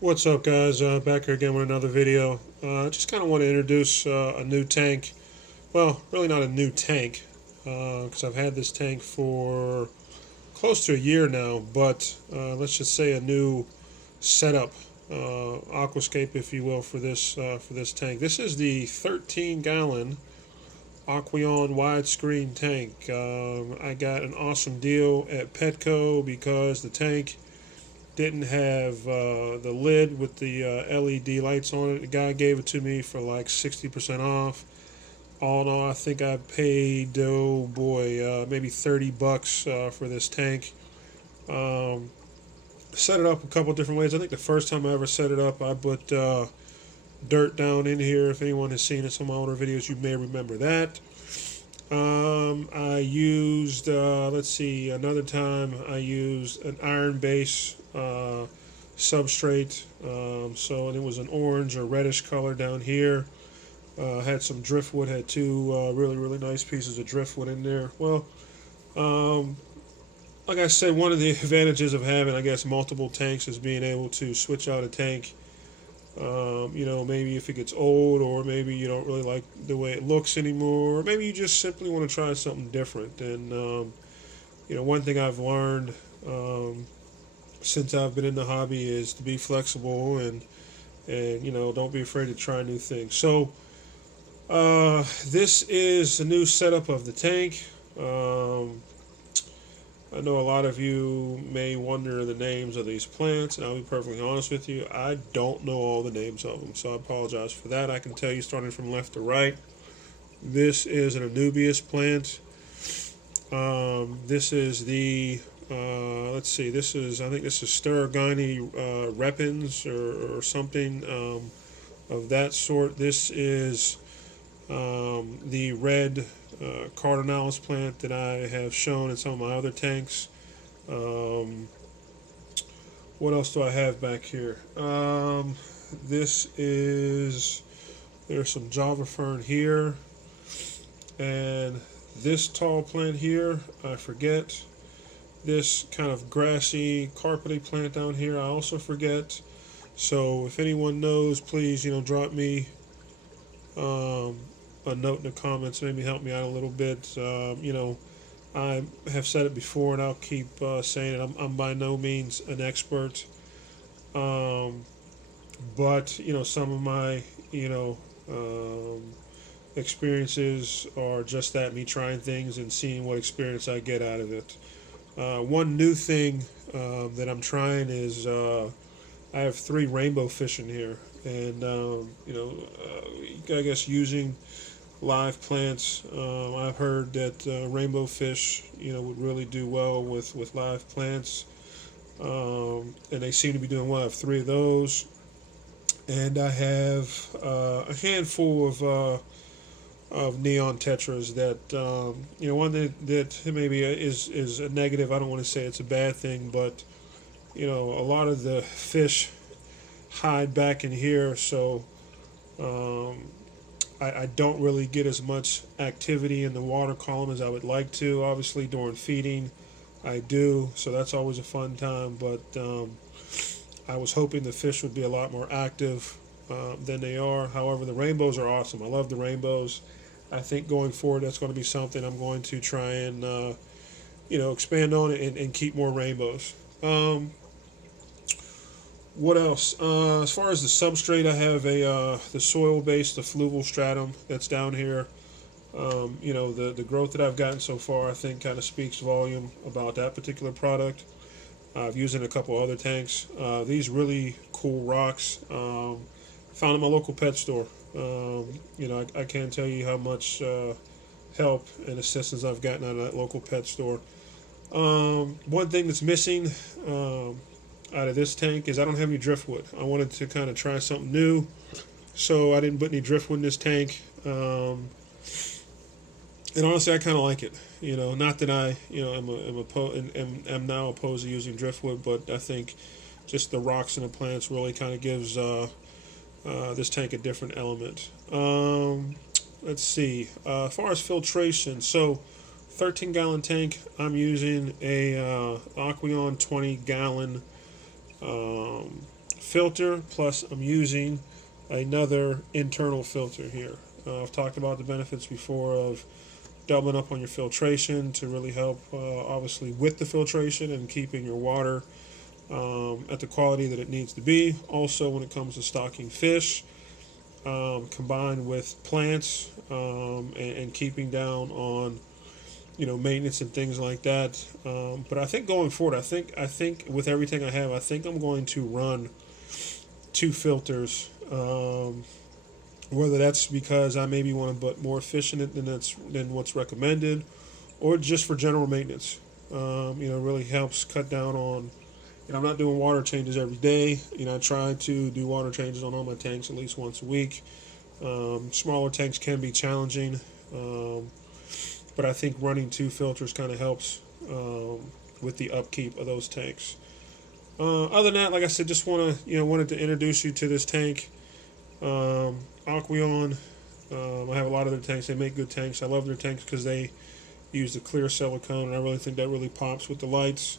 What's up, guys? Back here again with another video. Just kind of want to introduce a new tank. Well, really not a new tank, because I've had this tank for close to a year now, but let's just say a new setup, aquascape, if you will, for this tank. This is the 13-gallon Aqueon widescreen tank. I got an awesome deal at Petco because the tank didn't have the lid with the LED lights on it. The guy gave it to me for like 60% off. All in all, I think I paid, oh boy, maybe $30 for this tank. Set it up a couple different ways. I think the first time I ever set it up, I put dirt down in here. If anyone has seen some of my older videos, you may remember that. I used, let's see, another time I used an iron base substrate. So it was an orange or reddish color down here. Had some driftwood, had two really nice pieces of driftwood in there. Well, like I said, one of the advantages of having, I guess, multiple tanks is being able to switch out a tank. Maybe if it gets old, or maybe you don't really like the way it looks anymore, or maybe you just simply want to try something different. And one thing I've learned since I've been in the hobby is to be flexible and don't be afraid to try new things. So this is the new setup of the tank. I know a lot of you may wonder the names of these plants, and I'll be perfectly honest with you, I don't know all the names of them, so I apologize for that. I can tell you starting from left to right. This is an Anubias plant. This is the, let's see, I think this is Sterigine repens or something of that sort. This is the red cardinalis plant that I have shown in some of my other tanks. What else do I have back here? There's some Java fern here, and this tall plant here, I forget. This kind of grassy, carpety plant down here, I also forget. So if anyone knows, please, drop me a note in the comments, maybe help me out a little bit. I have said it before, and I'll keep saying it. I'm by no means an expert, but some of my experiences are just that, me trying things and seeing what experience I get out of it. One new thing that I'm trying is I have 3 rainbow fish in here, and I guess using live plants. I've heard that rainbow fish, would really do well with live plants, and they seem to be doing well. I have 3 of those, and I have a handful of neon tetras that one that maybe is a negative. I don't want to say it's a bad thing, but a lot of the fish hide back in here, so I don't really get as much activity in the water column as I would like to. Obviously, during feeding, I do, so that's always a fun time. But I was hoping the fish would be a lot more active than they are. However, the rainbows are awesome. I love the rainbows. I think going forward, that's going to be something I'm going to try and expand on and keep more rainbows. What else? As far as the substrate, I have the soil-based, the fluval stratum that's down here. The growth that I've gotten so far, I think, kind of speaks volume about that particular product. I've used it in a couple other tanks. These really cool rocks, found in my local pet store. I can't tell you how much help and assistance I've gotten out of that local pet store. One thing that's missing out of this tank is I don't have any driftwood. I wanted to kind of try something new, so I didn't put any driftwood in this tank. And honestly, I kind of like it. Not that I, am now opposed to using driftwood, but I think just the rocks and the plants really kind of gives this tank a different element. Let's see. As far as filtration, so 13-gallon tank, I'm using a Aqueon 20-gallon filter, plus I'm using another internal filter here. I've talked about the benefits before of doubling up on your filtration to really help, obviously, with the filtration and keeping your water at the quality that it needs to be. Also, when it comes to stocking fish, combined with plants, and keeping down on maintenance and things like that. But I think going forward, I think with everything I have, I think I'm going to run 2 filters. Whether that's because I maybe want to put more fish in it than what's recommended, or just for general maintenance. Really helps cut down on. I'm not doing water changes every day. I try to do water changes on all my tanks at least once a week. Smaller tanks can be challenging. But I think running 2 filters kind of helps with the upkeep of those tanks. Other than that, like I said, just wanted to introduce you to this tank, Aqueon. I have a lot of their tanks. They make good tanks. I love their tanks because they use the clear silicone, and I really think that really pops with the lights.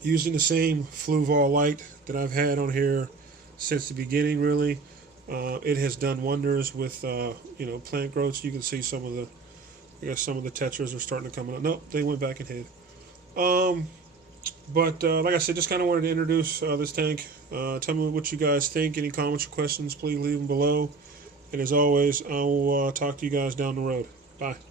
Using the same Fluval light that I've had on here since the beginning, really. It has done wonders with plant growth. You can see some of the tetras are starting to come out. Nope, they went back and hid. But like I said, just kind of wanted to introduce this tank. Tell me what you guys think. Any comments or questions, please leave them below. And as always, I will talk to you guys down the road. Bye.